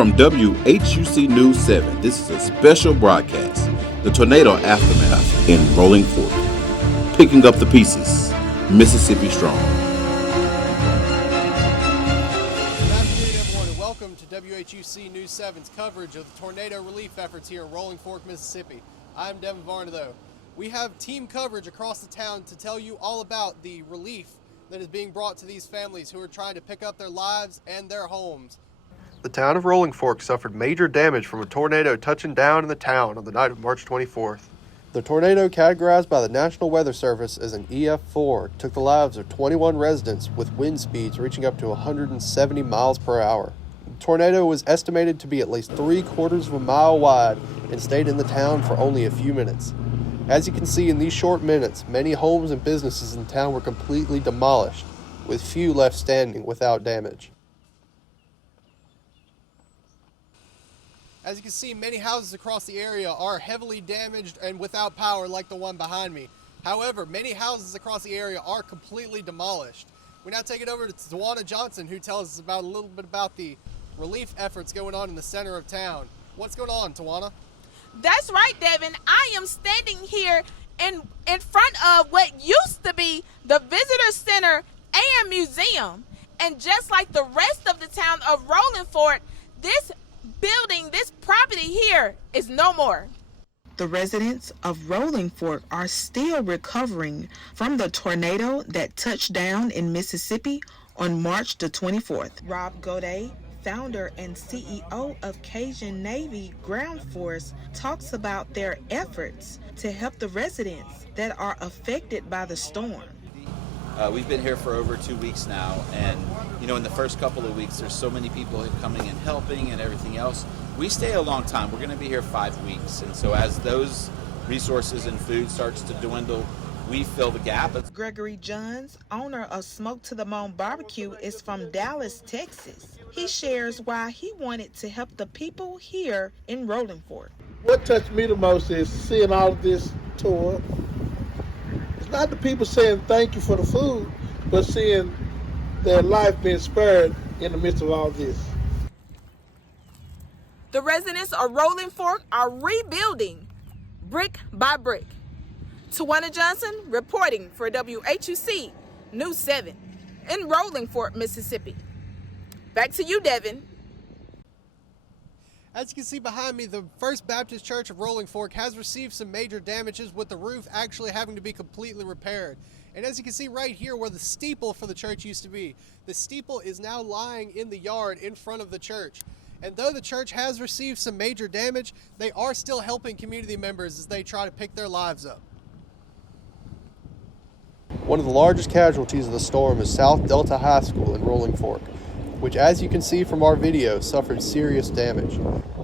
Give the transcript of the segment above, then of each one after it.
From WHUC News 7, this is a special broadcast, the tornado aftermath in Rolling Fork. Picking up the pieces, Mississippi strong. Good afternoon, everyone, and welcome to WHUC News 7's coverage of the tornado relief efforts here in Rolling Fork, Mississippi. I'm Devin Varnado. We have team coverage across the town to tell you all about the relief that is being brought to these families who are trying to pick up their lives and their homes. The town of Rolling Fork suffered major damage from a tornado touching down in the town on the night of March 24th. The tornado, categorized by the National Weather Service as an EF4, took the lives of 21 residents with wind speeds reaching up to 170 miles per hour. The tornado was estimated to be at least 3/4 of a mile wide and stayed in the town for only a few minutes. As you can see in these short minutes, many homes and businesses in town were completely demolished, with few left standing without damage. As you can see, many houses across the area are heavily damaged and without power like the one behind me. However, many houses across the area are completely demolished. We now take it over to Tawana Johnson, who tells us about a little bit about the relief efforts going on in the center of town. What's going on, Tawana? That's right, Devin. I am standing here in front of what used to be the Visitor Center and Museum. And just like the rest of the town of Rolling Fork, this building, this property here is no more. The residents of Rolling Fork are still recovering from the tornado that touched down in Mississippi on March the 24th. Rob Godet, founder and CEO of Cajun Navy Ground Force, talks about their efforts to help the residents that are affected by the storm. We've been here for over 2 weeks now, and in the first couple of weeks there's so many people coming and helping and everything else. We stay a long time. We're going to be here 5 weeks, and so as those resources and food starts to dwindle, we fill the gap. Gregory Johns, owner of Smoke to the Bone Barbecue, is from Dallas, Texas. He shares why he wanted to help the people here in Rolling Fork. What touched me the most is seeing all of this tour. It's not the people saying thank you for the food, but seeing their life being spared in the midst of all this. The residents of Rolling Fork are rebuilding brick by brick. Tawana Johnson reporting for WHUC News 7 in Rolling Fork, Mississippi. Back to you, Devin. As you can see behind me, the First Baptist Church of Rolling Fork has received some major damages, with the roof actually having to be completely repaired. And as you can see right here where the steeple for the church used to be, the steeple is now lying in the yard in front of the church. And though the church has received some major damage, they are still helping community members as they try to pick their lives up. One of the largest casualties of the storm is South Delta High School in Rolling Fork, which, as you can see from our video, suffered serious damage.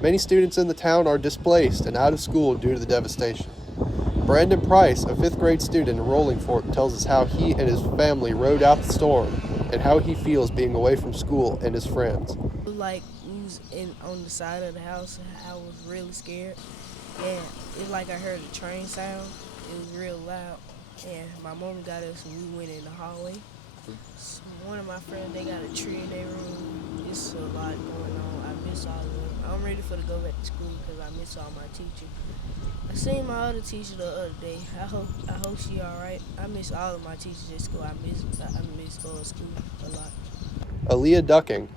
Many students in the town are displaced and out of school due to the devastation. Brandon Price, a 5th grade student in Rolling Fork, tells us how he and his family rode out the storm and how he feels being away from school and his friends. Like, we was on the side of the house, I was really scared, and it's like I heard a train sound. It was real loud, and my mom got us and we went in the hallway. So one of my friends, they got a tree in their room. It's a lot going on. I miss all of them. I'm ready to go back to school because I miss all my teachers. I seen my other teacher the other day. I hope she all right. I miss all of my teachers at school. I miss going to school a lot. Aaliyah Ducking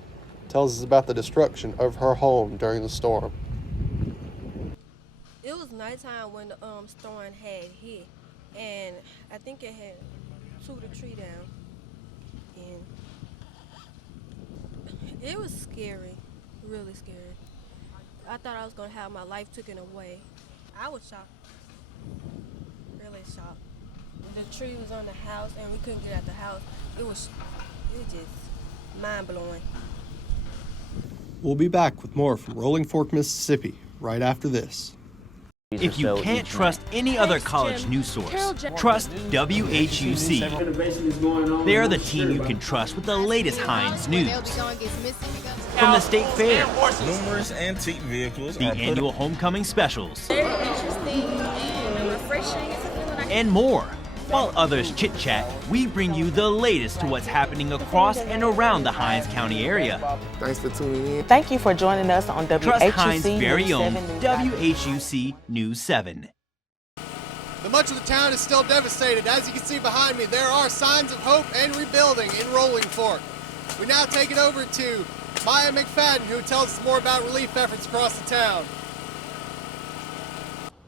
tells us about the destruction of her home during the storm. It was nighttime when the storm had hit, and I think it had took the tree down. And it was scary, really scary. I thought I was gonna have my life taken away. I was shocked, really shocked. The tree was on the house and we couldn't get out the house. It was just mind-blowing. We'll be back with more from Rolling Fork, Mississippi, right after this. If you can't trust any other college news source, trust WHUC. They are the team you can trust with the latest Heinz news. From the State Fair, numerous antique vehicles, the annual homecoming specials, Very interesting and refreshing. and more. While others chit-chat, we bring you the latest to what's happening across and around the Hinds County area. Thanks for tuning in. Thank you for joining us on WHUC Trust Hinds' very News own 7 News. WHUC News 7. The much of the town is still devastated. As you can see behind me, there are signs of hope and rebuilding in Rolling Fork. We now take it over to Maya McFadden, who tells us more about relief efforts across the town.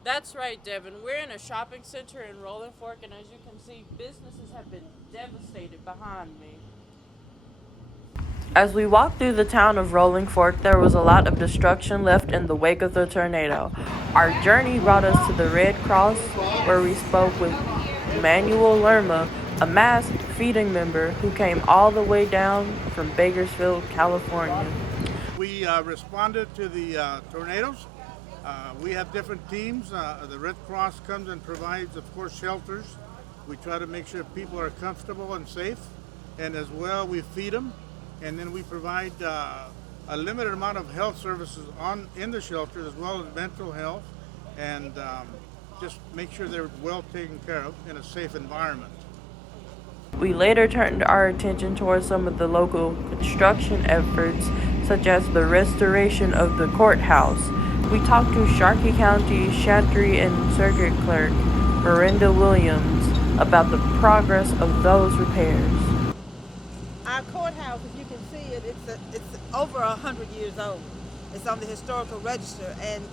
That's right, Devin. We're in a shopping center in Rolling Fork, and as you can see, businesses have been devastated behind me. As we walked through the town of Rolling Fork, there was a lot of destruction left in the wake of the tornado. Our journey brought us to the Red Cross, where we spoke with Manuel Lerma, a masked feeding member who came all the way down from Bakersfield, California. We responded to the tornadoes. We have different teams. The Red Cross comes and provides, of course, shelters. We try to make sure people are comfortable and safe, and as well we feed them, and then we provide a limited amount of health services in the shelters, as well as mental health, and just make sure they're well taken care of in a safe environment. We later turned our attention towards some of the local construction efforts, such as the restoration of the courthouse. We talked to Sharkey County Chantry and Circuit Clerk Miranda Williams about the progress of those repairs. Our courthouse, as you can see, it's over 100 years old. It's on the historical register, and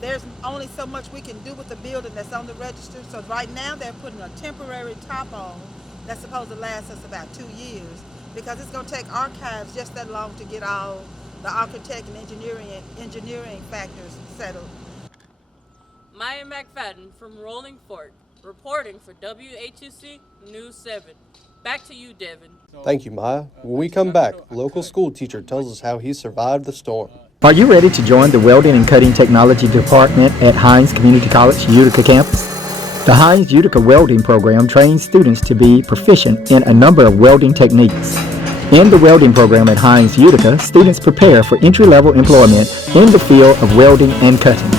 there's only so much we can do with the building that's on the register. So right now they're putting a temporary top on that's supposed to last us about 2 years, because it's going to take archives just that long to get all the architect and engineering factors settled. Maya McFadden from Rolling Fork, reporting for WHUC News 7. Back to you, Devin. Thank you, Maya. When we come back, a local school teacher tells us how he survived the storm. Are you ready to join the Welding and Cutting Technology Department at Hinds Community College Utica campus? The Hinds Utica Welding Program trains students to be proficient in a number of welding techniques. In the welding program at Hinds Utica, students prepare for entry-level employment in the field of welding and cutting.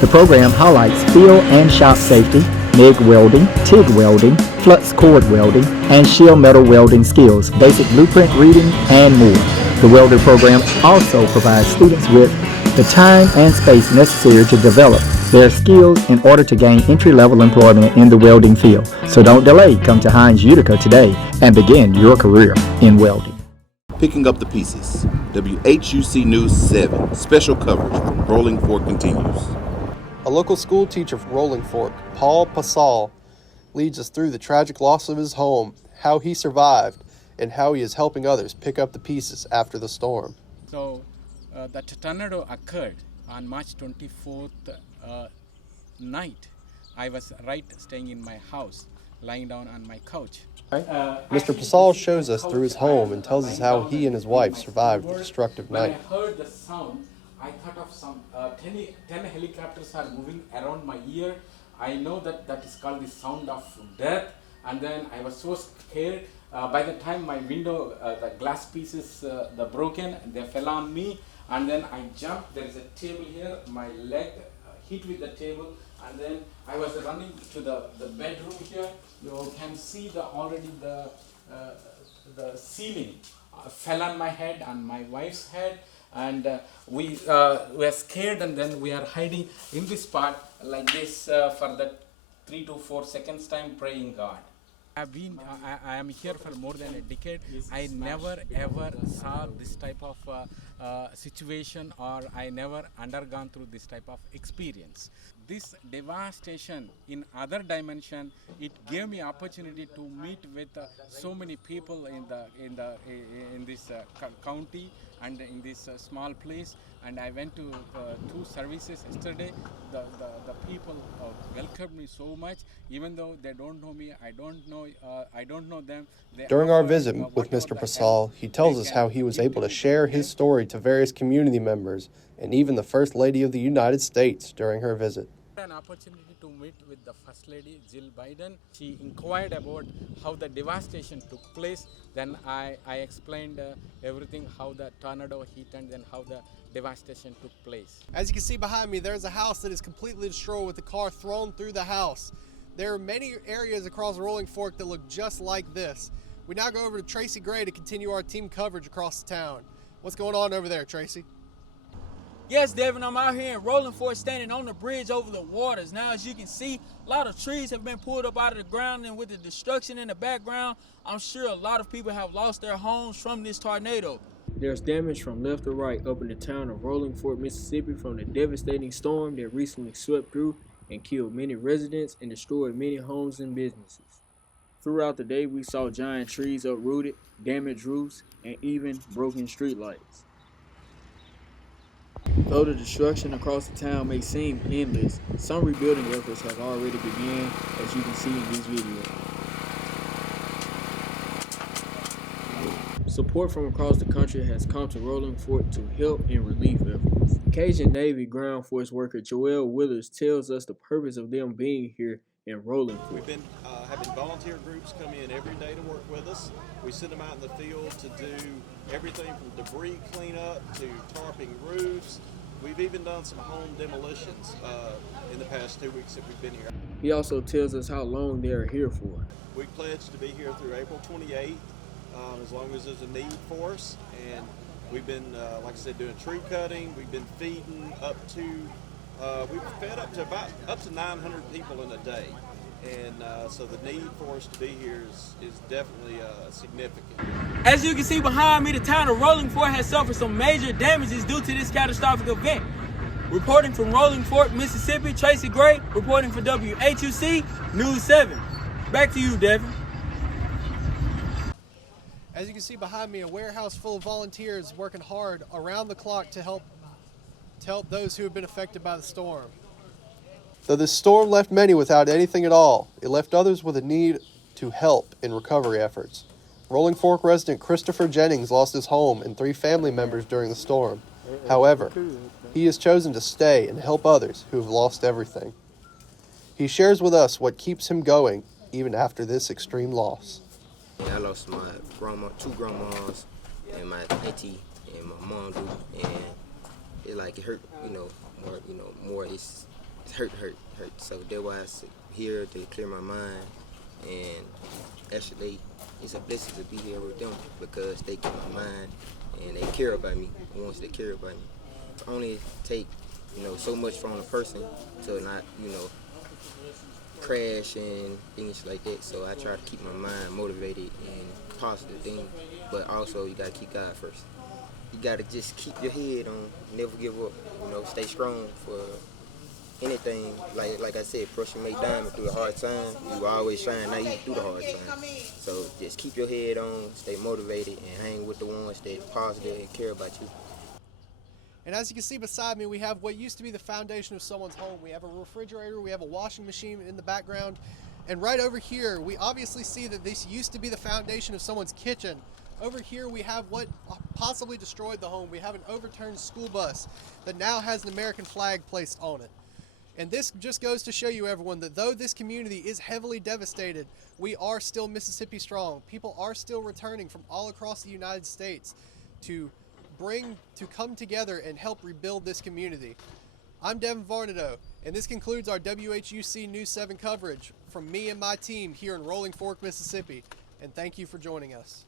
The program highlights field and shop safety, MIG welding, TIG welding, flux cord welding, and shear metal welding skills, basic blueprint reading, and more. The welder program also provides students with the time and space necessary to develop their skills in order to gain entry-level employment in the welding field. So don't delay. Come to Hinds Utica today and begin your career in welding. Picking up the pieces. WHUC News 7 special coverage from Rolling Fork continues. A local school teacher from Rolling Fork, Paul Pasal, leads us through the tragic loss of his home, how he survived, and how he is helping others pick up the pieces after the storm. So the tornado occurred on March 24th night. I was staying in my house, lying down on my couch. Mr. Pasal shows us through his home and tells us how he and his wife survived the destructive night. When I heard the sound, I thought of some 10 helicopters are moving around my ear. I know that is called the sound of death, and then I was so scared. By the time my window, the glass pieces, the broken, they fell on me, and then I jumped. There is a table here, my leg hit with the table, and then I was running to the bedroom here. You can see already the ceiling fell on my head and my wife's head, and we were scared, and then we are hiding in this spot like this for the 3 to 4 seconds time, praying God. I am here for more than a decade. I never ever saw this type of situation, or I never undergone through this type of experience. This devastation in other dimension, it gave me opportunity to meet with so many people in this county and in this small place. And I went to 2 services yesterday. The people welcomed me so much, even though they don't know me. I don't know them. During our visit with Mr. Pasal, he tells us how he was able to share his story to various community members and even the First Lady of the United States during her visit. An opportunity to meet with the First Lady, Jill Biden. She inquired about how the devastation took place. Then I explained everything, how the tornado hit and then how the devastation took place. As you can see behind me, there's a house that is completely destroyed with the car thrown through the house. There are many areas across Rolling Fork that look just like this. We now go over to Tracy Gray to continue our team coverage across the town. What's going on over there, Tracy? Yes, Devin, I'm out here in Rolling Fork standing on the bridge over the waters. Now, as you can see, a lot of trees have been pulled up out of the ground, and with the destruction in the background, I'm sure a lot of people have lost their homes from this tornado. There's damage from left to right up in the town of Rolling Fork, Mississippi from the devastating storm that recently swept through and killed many residents and destroyed many homes and businesses. Throughout the day, we saw giant trees uprooted, damaged roofs, and even broken streetlights. Though the destruction across the town may seem endless, some rebuilding efforts have already begun, as you can see in these videos. Support from across the country has come to Rolling Fork to help in relief efforts. Cajun Navy Ground Force worker Joel Willers tells us the purpose of them being here in Rolling Fork. We've been having volunteer groups come in every day to work with us. We send them out in the field to do everything from debris cleanup to tarping roofs. We've even done some home demolitions in the past 2 weeks that we've been here. He also tells us how long they are here for. We pledged to be here through April 28th, as long as there's a need for us. And we've been, like I said, doing tree cutting. We've been feeding up to, we've fed up to 900 people in a day. And so the need for us to be here is definitely significant. As you can see behind me, the town of Rolling Fork has suffered some major damages due to this catastrophic event. Reporting from Rolling Fork, Mississippi, Tracy Gray, reporting for WHUC News 7. Back to you, Devin. As you can see behind me, a warehouse full of volunteers working hard around the clock to help those who have been affected by the storm. Though the storm left many without anything at all, it left others with a need to help in recovery efforts. Rolling Fork resident Christopher Jennings lost his home and 3 family members during the storm. However, he has chosen to stay and help others who have lost everything. He shares with us what keeps him going even after this extreme loss. I lost my grandma, 2 grandmas, and my auntie and my mom, and it hurt, more. It's hurt. So that's why I'm here to clear my mind, and actually, it's a blessing to be here with them because they keep my mind and they care about me. Once they care about me, it only take so much from a person to not crash and things like that. So I try to keep my mind motivated and positive things, but also you gotta keep God first. You gotta just keep your head on, never give up. Stay strong for anything. Like I said, person made diamond through the hard time. You always shine now even through the hard time. So just keep your head on, stay motivated, and hang with the ones that positive and care about you. And as you can see beside me, we have what used to be the foundation of someone's home. We have a refrigerator, we have a washing machine in the background, and right over here, we obviously see that this used to be the foundation of someone's kitchen. Over here, we have what possibly destroyed the home. We have an overturned school bus that now has an American flag placed on it. And this just goes to show you, everyone, that though this community is heavily devastated, we are still Mississippi strong. People are still returning from all across the United States to come together and help rebuild this community. I'm Devin Varnado, and this concludes our WHUC News 7 coverage from me and my team here in Rolling Fork, Mississippi. And thank you for joining us.